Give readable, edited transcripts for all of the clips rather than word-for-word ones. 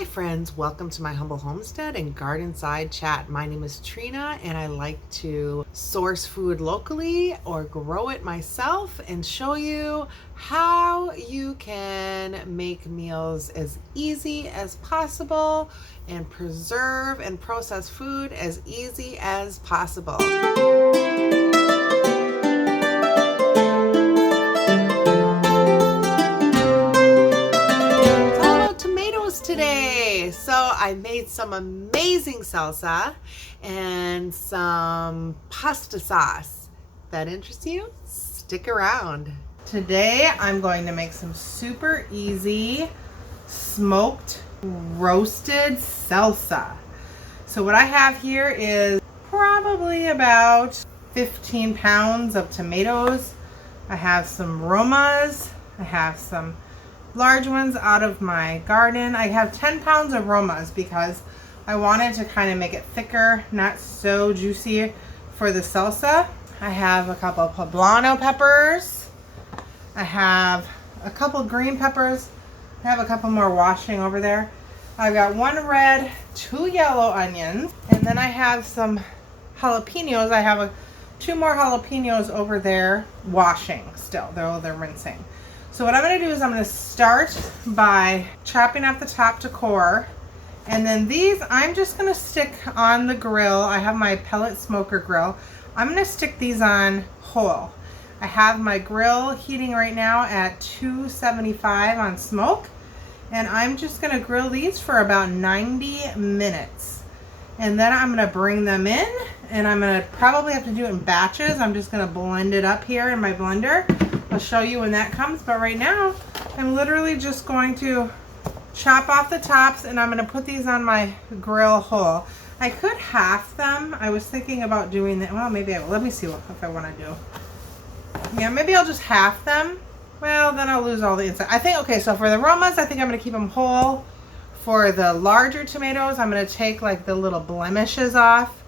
Hi friends, welcome to my humble homestead and garden side chat. My name is Trina and I like to source food locally or grow it myself and show you how you can make meals as easy as possible and preserve and process food as easy as possible. Today. So I made some amazing salsa and some pasta sauce. That interests you? Stick around. Today I'm going to make some super easy smoked roasted salsa. So what I have here is probably about 15 pounds of tomatoes. I have some Romas. I have some large ones out of my garden. I have 10 pounds of Romas because I wanted to kind of make it thicker, not so juicy for the salsa. I have a couple of poblano peppers. I have a couple green peppers. I have a couple more washing over there. I've got 1 red, 2 yellow onions, and then I have some jalapenos. I have 2 more jalapenos over there washing still, they're rinsing. So what I'm going to do is I'm going to start by chopping off the top to core, and then these I'm just going to stick on the grill. I have my pellet smoker grill. I'm going to stick these on whole. I have my grill heating right now at 275 on smoke, and I'm just going to grill these for about 90 minutes. And then I'm going to bring them in, and I'm going to probably have to do it in batches. I'm just going to blend it up here in my blender. I'll show you when that comes, but right now I'm literally just going to chop off the tops and I'm going to put these on my grill whole. I could half them. I was thinking about doing that. Well, maybe I will. Let me see if I want to do. Yeah, maybe I'll just half them. Well, then I'll lose all the inside. I think, okay, so for the Romas, I think I'm going to keep them whole. For the larger tomatoes, I'm going to take like the little blemishes off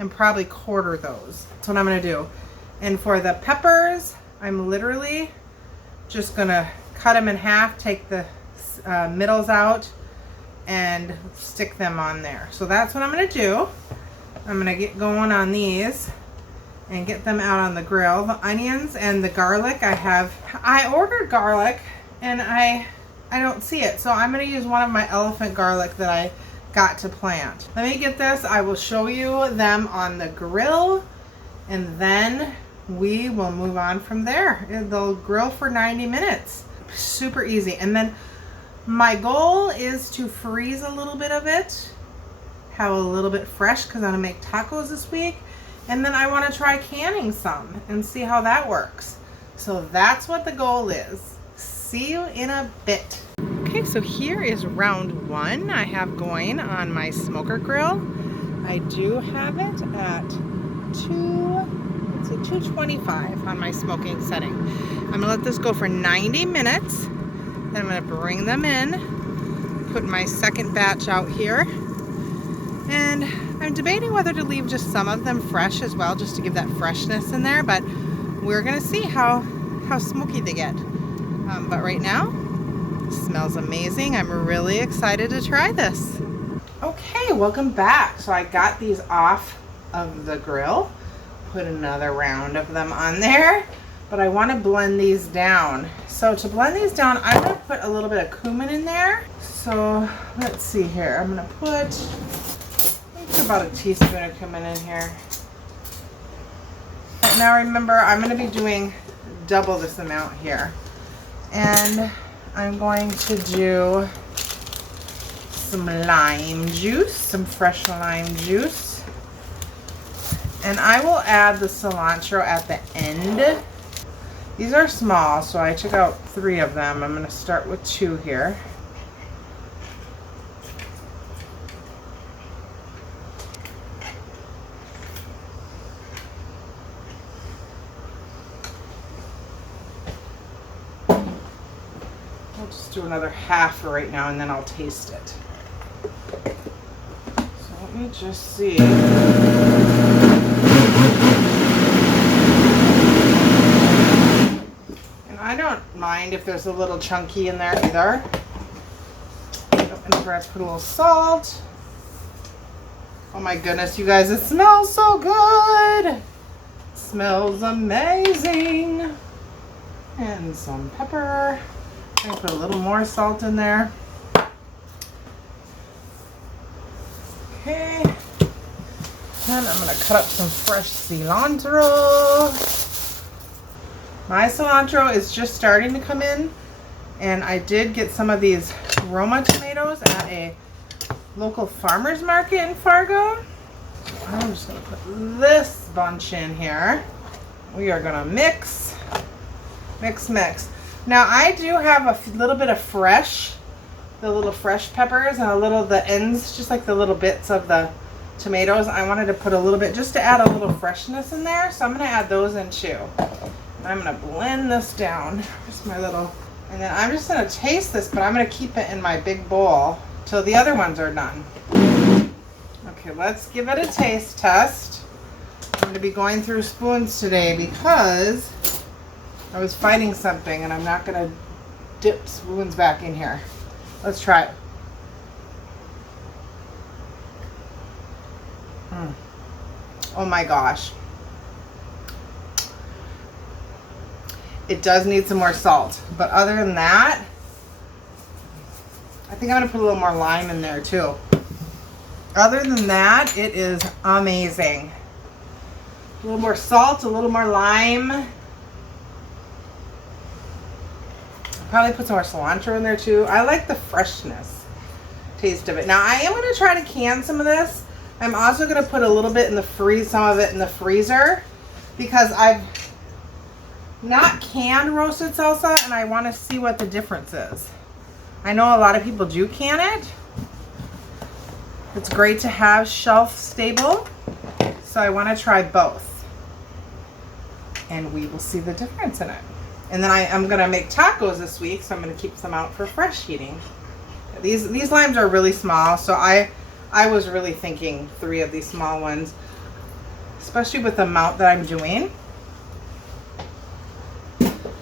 and probably quarter those. That's what I'm going to do. And for the peppers, I'm literally just gonna cut them in half, take the middles out and stick them on there. So that's what I'm gonna do. I'm gonna get going on these and get them out on the grill. The onions and the garlic, I ordered garlic and I don't see it. So I'm gonna use one of my elephant garlic that I got to plant. Let me get this. I will show you them on the grill and then we will move on from there. They'll grill for 90 minutes. Super easy. And then my goal is to freeze a little bit of it, have a little bit fresh because I'm gonna make tacos this week. And then I want to try canning some and see how that works. So that's what the goal is. See you in a bit. Okay, so here is round 1 I have going on my smoker grill. I do have it at 225 on my smoking setting. I'm gonna let this go for 90 minutes. Then I'm gonna bring them in, put my second batch out here, and I'm debating whether to leave just some of them fresh as well, just to give that freshness in there, but we're gonna see how smoky they get. But right now, it smells amazing. I'm really excited to try this. Okay, welcome back. So I got these off of the grill. Put another round of them on there, but I want to blend these down. So to blend these down, I'm going to put a little bit of cumin in there. So let's see here. I'm going to put about a teaspoon of cumin in here. Now remember, I'm going to be doing double this amount here. And I'm going to do some lime juice, some fresh lime juice. And I will add the cilantro at the end. These are small, so I took out 3 of them. I'm going to start with 2 here. I'll just do another half for right now and then I'll taste it. So let me just see. And I don't mind if there's a little chunky in there either. And I'm gonna put a little salt. Oh my goodness, you guys, it smells so good. It smells amazing. And some pepper. I'm gonna put a little more salt in there. Okay. And I'm gonna cut up some fresh cilantro. My cilantro is just starting to come in, and I did get some of these Roma tomatoes at a local farmer's market in Fargo. I'm just gonna put this bunch in here. We are gonna mix. Now I do have a little bit of the little fresh peppers and a little the ends, just like the little bits of the tomatoes. I wanted to put a little bit just to add a little freshness in there, so I'm gonna add those in too. I'm gonna blend this down. Just my little, and then I'm just gonna taste this, but I'm gonna keep it in my big bowl till the other ones are done. Okay, let's give it a taste test. I'm gonna be going through spoons today because I was fighting something and I'm not gonna dip spoons back in here. Let's try it. Oh my gosh. It does need some more salt, but other than that, I think I'm gonna put a little more lime in there too. Other than that, it is amazing. A little more salt, a little more lime. I'll probably put some more cilantro in there too. I like the freshness taste of it. Now I am gonna try to can some of this. I'm also gonna put a little bit in the some of it in the freezer, because I've not canned roasted salsa and I want to see what the difference is. I know a lot of people do can it. It's great to have shelf stable, so I want to try both and we will see the difference in it. And then I'm gonna make tacos this week, so I'm gonna keep some out for fresh eating. These limes are really small, so I was really thinking 3 of these small ones, especially with the amount that I'm doing.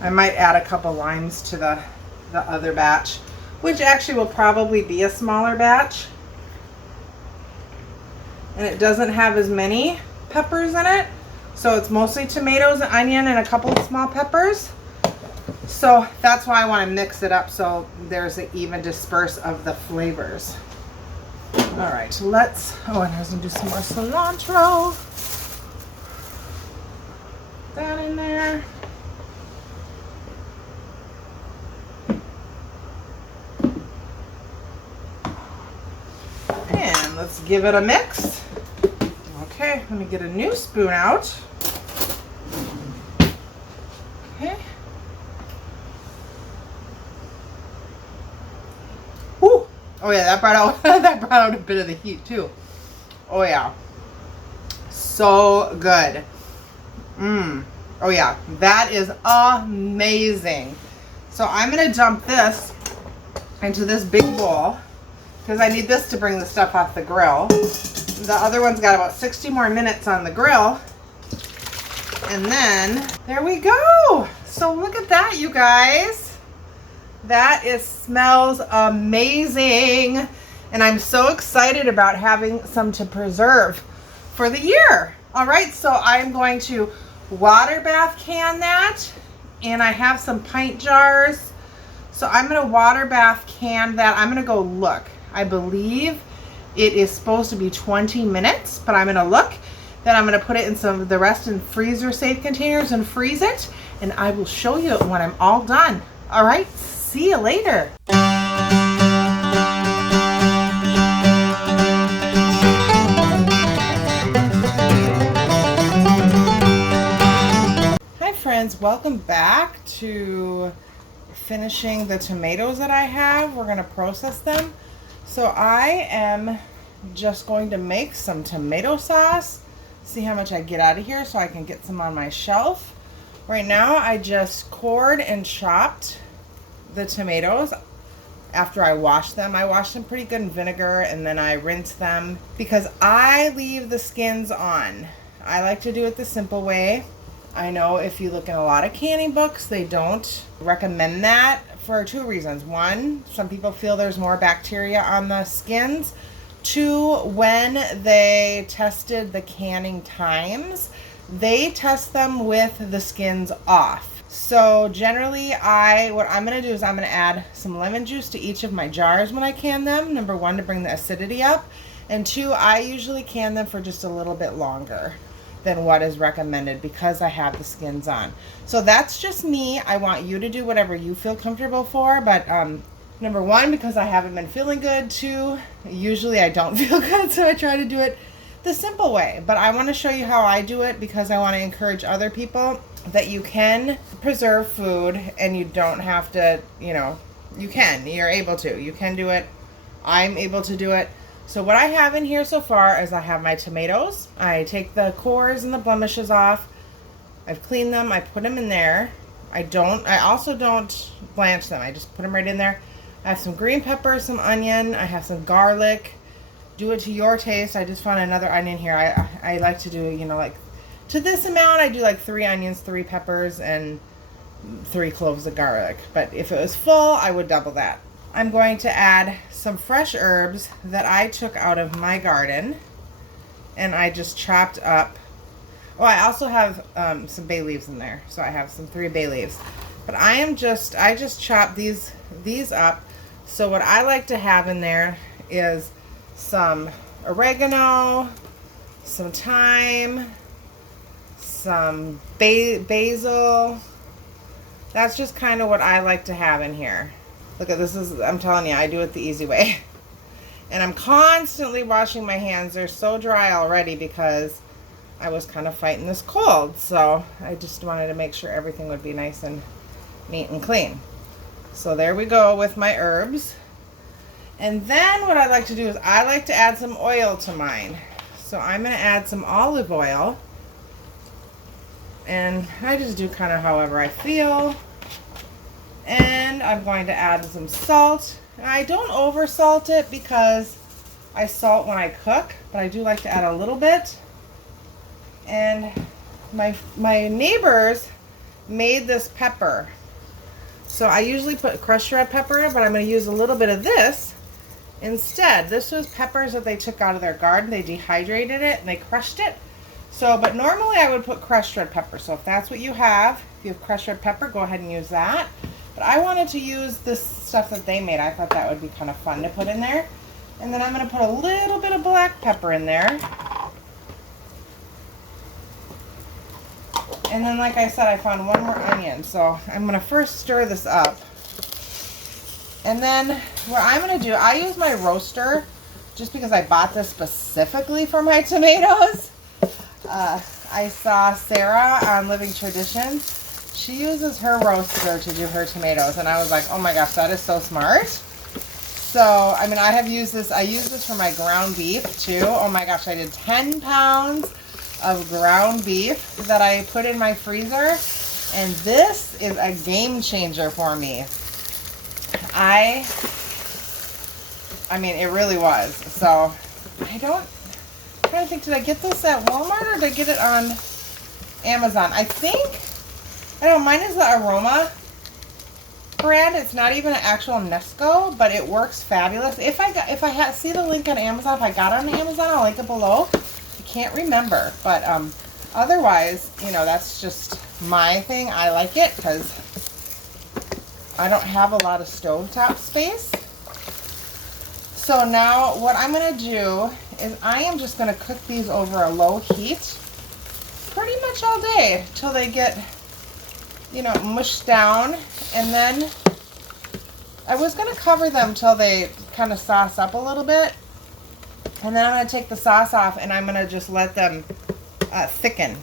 I might add a couple limes to the other batch, which actually will probably be a smaller batch. And it doesn't have as many peppers in it, so it's mostly tomatoes and onion and a couple of small peppers. So that's why I want to mix it up so there's an even disperse of the flavors. All right, let's, and I was gonna do some more cilantro. That in there. And let's give it a mix. Okay, let me get a new spoon out. Okay. Whew. Oh yeah, that brought out a bit of the heat too. Oh yeah. So good. Oh yeah, that is amazing. So I'm gonna dump this into this big bowl, because I need this to bring the stuff off the grill. The other one's got about 60 more minutes on the grill. And then, there we go. So look at that, you guys. That smells amazing. And I'm so excited about having some to preserve for the year. All right, so I'm going to water bath can that. And I have some pint jars. So I'm gonna water bath can that. I'm gonna go look. I believe it is supposed to be 20 minutes, but I'm gonna look. Then I'm gonna put it in some of the rest in freezer safe containers and freeze it. And I will show you when I'm all done. All right, see you later. Hi friends, welcome back to finishing the tomatoes that I have. We're gonna process them. So I am just going to make some tomato sauce, see how much I get out of here so I can get some on my shelf. Right now I just cored and chopped the tomatoes after I washed them. I washed them pretty good in vinegar and then I rinsed them because I leave the skins on. I like to do it the simple way. I know if you look in a lot of canning books, they don't recommend that for two reasons. One, some people feel there's more bacteria on the skins. Two, when they tested the canning times, they test them with the skins off. So generally, what I'm going to do is I'm going to add some lemon juice to each of my jars when I can them. Number one, to bring the acidity up. And two, I usually can them for just a little bit longer than what is recommended because I have the skins on. So that's just me. I want you to do whatever you feel comfortable for, but number one, because I haven't been feeling good. Two, usually I don't feel good, so I try to do it the simple way. But I want to show you how I do it because I want to encourage other people that you can preserve food and you don't have to, you're able to. You can do it. I'm able to do it. So what I have in here so far is I have my tomatoes. I take the cores and the blemishes off. I've cleaned them. I put them in there. I also don't blanch them. I just put them right in there. I have some green pepper, some onion. I have some garlic. Do it to your taste. I just found another onion here. I like to do, like to this amount, I do like 3 onions, 3 peppers, and 3 cloves of garlic. But if it was full, I would double that. I'm going to add some fresh herbs that I took out of my garden and I just chopped up. Oh, I also have some bay leaves in there. So I have some 3 bay leaves. But I just chopped these up. So what I like to have in there is some oregano, some thyme, some basil. That's just kind of what I like to have in here. Look at this, I'm telling you, I do it the easy way. And I'm constantly washing my hands. They're so dry already because I was kind of fighting this cold. So I just wanted to make sure everything would be nice and neat and clean. So there we go with my herbs. And then what I like to do is I like to add some oil to mine. So I'm going to add some olive oil. And I just do kind of however I feel. And I'm going to add some salt. I don't over salt it because I salt when I cook, but I do like to add a little bit. And my neighbors made this pepper. So I usually put crushed red pepper in, but I'm going to use a little bit of this instead. This was peppers that they took out of their garden. They dehydrated it and they crushed it. So, but normally I would put crushed red pepper. So if that's what you have, if you have crushed red pepper, go ahead and use that. But I wanted to use this stuff that they made. I thought that would be kind of fun to put in there. And then I'm going to put a little bit of black pepper in there. And then, like I said, I found 1 more onion. So I'm going to first stir this up. And then what I'm going to do, I use my roaster just because I bought this specifically for my tomatoes. I saw Sarah on Living Traditions. She uses her roaster to do her tomatoes, and I was like, oh my gosh, that is so smart. So, I mean, I use this for my ground beef too. Oh my gosh, I did 10 pounds of ground beef that I put in my freezer, and this is a game changer for me. I mean, it really was. So, I'm trying to think, did I get this at Walmart or did I get it on Amazon? I don't know, mine is the Aroma brand. It's not even an actual Nesco, but it works fabulous. If I see the link on Amazon, if I got it on Amazon, I'll link it below. I can't remember, but otherwise, that's just my thing. I like it because I don't have a lot of stovetop space. So now what I'm going to do is I am just going to cook these over a low heat pretty much all day till they get, mushed down. And then I was going to cover them till they kind of sauce up a little bit. And then I'm going to take the sauce off and I'm going to just let them thicken.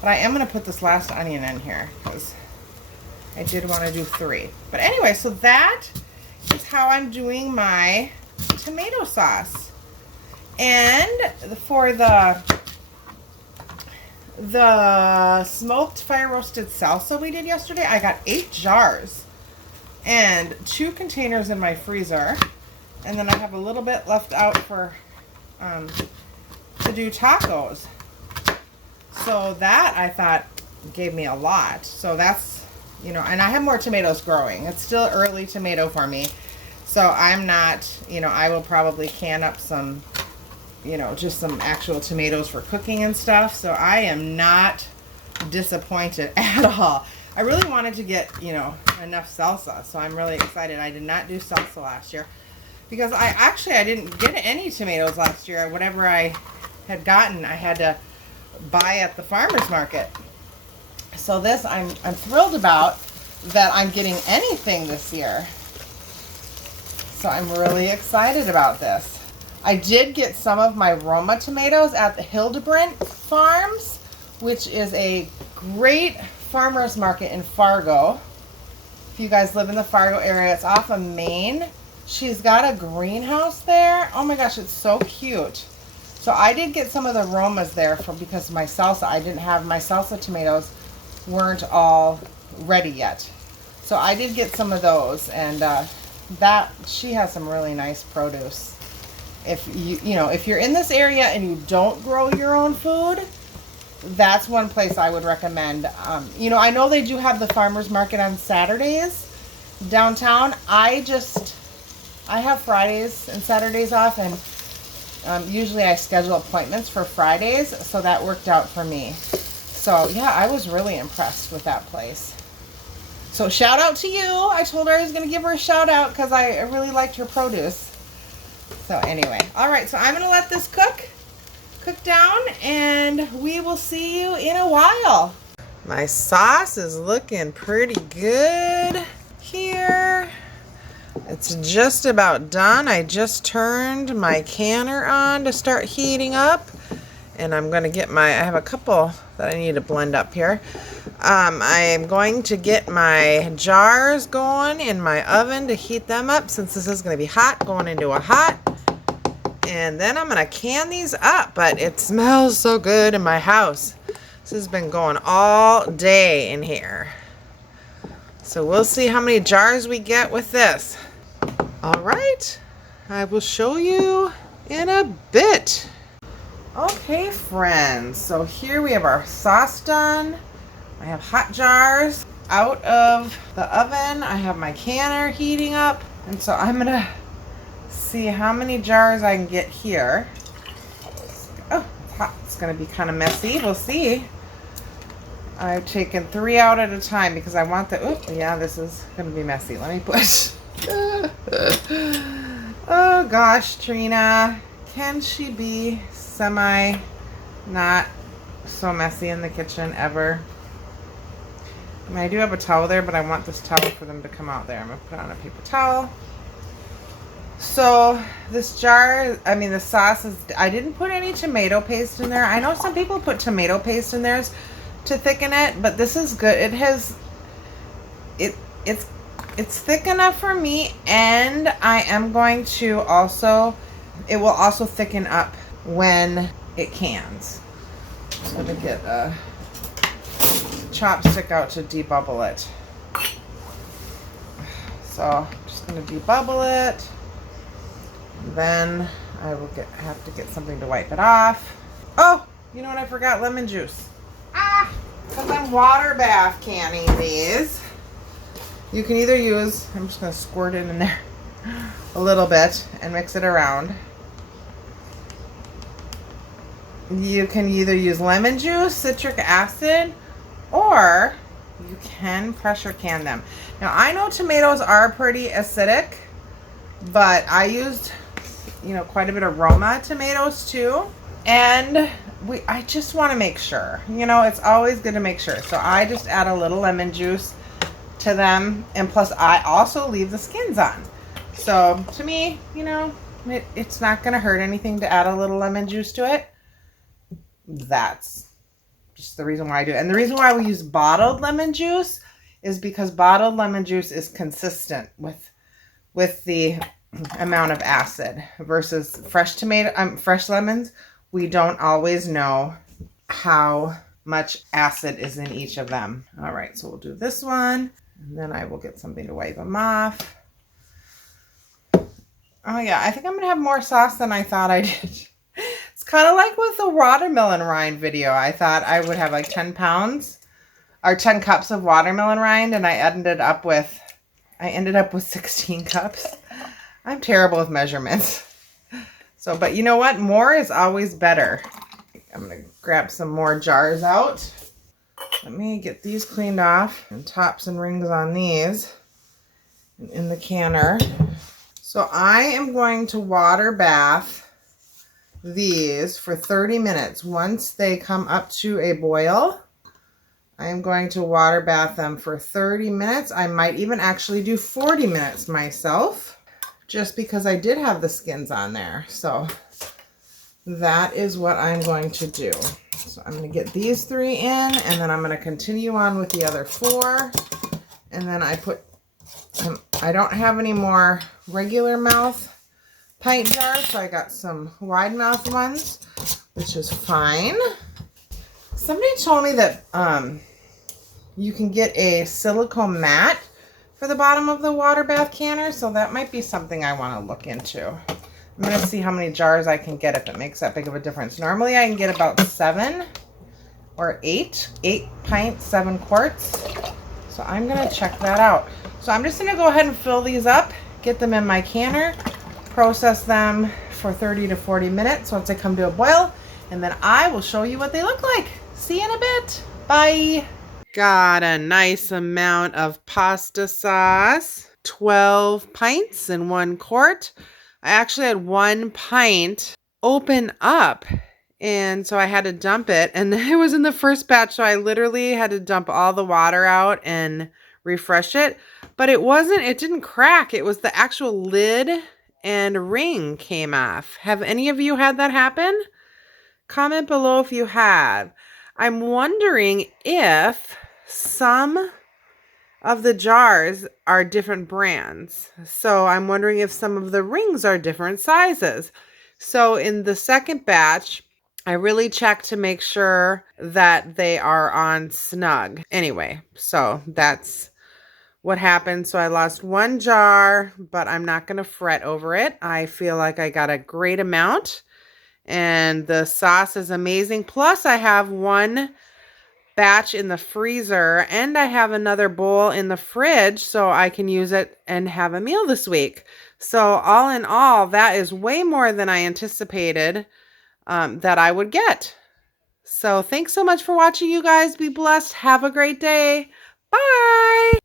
But I am going to put this last onion in here because I did want to do 3. But anyway, so that is how I'm doing my tomato sauce. And for the smoked fire roasted salsa we did yesterday, I got 8 jars and 2 containers in my freezer, and then I have a little bit left out for to do tacos. So that I thought gave me a lot. So that's, you know, and I have more tomatoes growing. It's still early tomato for me. So I'm not, you know, I will probably can up some, you know, just some actual tomatoes for cooking and stuff. So I am not disappointed at all. I really wanted to get, you know, enough salsa. So I'm really excited. I did not do salsa last year because I didn't get any tomatoes last year. Whatever I had gotten, I had to buy at the farmer's market. So this I'm thrilled about that I'm getting anything this year. So I'm really excited about this. I did get some of my Roma tomatoes at the Hildebrand Farms, which is a great farmer's market in Fargo. If you guys live in the Fargo area, it's off of Main. She's got a greenhouse there. Oh my gosh, it's so cute. So I did get some of the Romas there because my salsa, I didn't have my salsa tomatoes weren't all ready yet. So I did get some of those, and that she has some really nice produce. If you know, if you're in this area and you don't grow your own food, that's one place I would recommend. You know, I know they do have the farmers market on Saturdays downtown. I have Fridays and Saturdays off, and usually I schedule appointments for Fridays, so that worked out for me. So yeah, I was really impressed with that place. So shout out to you. I told her I was going to give her a shout out because I really liked her produce. So anyway, all right, so I'm going to let this cook down, and we will see you in a while. My sauce is looking pretty good here. It's just about done. I just turned my canner on to start heating up, and I'm going to get I have a couple that I need to blend up here. I am going to get my jars going in my oven to heat them up, since this is going to be hot, going into a hot. And then I'm going to can these up, but it smells so good in my house. This has been going all day in here. So we'll see how many jars we get with this. All right, I will show you in a bit. Okay, friends, so here we have our sauce done. I have hot jars out of the oven. I have my canner heating up. And so I'm going to see how many jars I can get here. Oh, it's hot. It's going to be kind of messy. We'll see. I've taken 3 out at a time because I want the, oh, yeah, this is going to be messy. Let me push. Oh, gosh, Trina. Can she be not so messy in the kitchen ever? I mean, I do have a towel there, but I want this towel for them to come out there. I'm going to put on a paper towel. So this jar, I mean, the sauce is, I didn't put any tomato paste in there. I know some people put tomato paste in theirs to thicken it, but this is good. It has, it's thick enough for me, and I am going to also, it will also thicken up when it cans. So I'm going to get a chopstick out to debubble it. So I'm just going to debubble it. Then I will have to get something to wipe it off. Oh, you know what I forgot? Lemon juice. Because I'm water bath canning these. You can either use, I'm just going to squirt it in there a little bit and mix it around. You can either use lemon juice, citric acid, or you can pressure can them. Now I know tomatoes are pretty acidic, but I used, you know, quite a bit of Roma tomatoes too. And I just want to make sure, you know, it's always good to make sure. So I just add a little lemon juice to them. And plus I also leave the skins on. So to me, you know, it's not going to hurt anything to add a little lemon juice to it. That's just the reason why I do it. And the reason why we use bottled lemon juice is because bottled lemon juice is consistent with the amount of acid versus fresh lemons. We don't always know how much acid is in each of them. All right, so we'll do this one, and then I will get something to wipe them off. Oh yeah, I think I'm gonna have more sauce than I thought I did. It's kind of like with the watermelon rind video. I thought I would have like 10 pounds or 10 cups of watermelon rind, and I ended up with 16 cups. I'm terrible with measurements. So, but you know what? More is always better. I'm going to grab some more jars out. Let me get these cleaned off and tops and rings on these and in the canner. So I am going to water bath these for 30 minutes. Once they come up to a boil, I am going to water bath them for 30 minutes. I might even actually do 40 minutes myself, just because I did have the skins on there. So that is what I'm going to do. So I'm going to get these 3 in, and then I'm going to continue on with the other 4. And then I don't have any more regular mouth pint jars, so I got some wide mouth ones, which is fine. Somebody told me that you can get a silicone mat for the bottom of the water bath canner, so that might be something I want to look into. I'm going to see how many jars I can get if it makes that big of a difference. Normally I can get about 7 or 8 pints, 7 quarts. So I'm going to check that out. So I'm just going to go ahead and fill these up, get them in my canner, process them for 30 to 40 minutes once they come to a boil, and then I will show you what they look like. See you in a bit. Bye. Got a nice amount of pasta sauce, 12 pints in 1 quart. I actually had 1 pint open up, and so I had to dump it, and it was in the first batch, so I literally had to dump all the water out and refresh it. But it didn't crack. It was the actual lid and ring came off. Have any of you had that happen? Comment below if you have. I'm wondering if some of the jars are different brands. So I'm wondering if some of the rings are different sizes. So in the second batch, I really checked to make sure that they are on snug. Anyway, so that's what happened. So I lost 1 jar, but I'm not going to fret over it. I feel like I got a great amount, and the sauce is amazing. Plus I have 1 batch in the freezer, and I have another bowl in the fridge so I can use it and have a meal this week. So all in all, that is way more than I anticipated that I would get. So thanks so much for watching, you guys. Be blessed. Have a great day. Bye.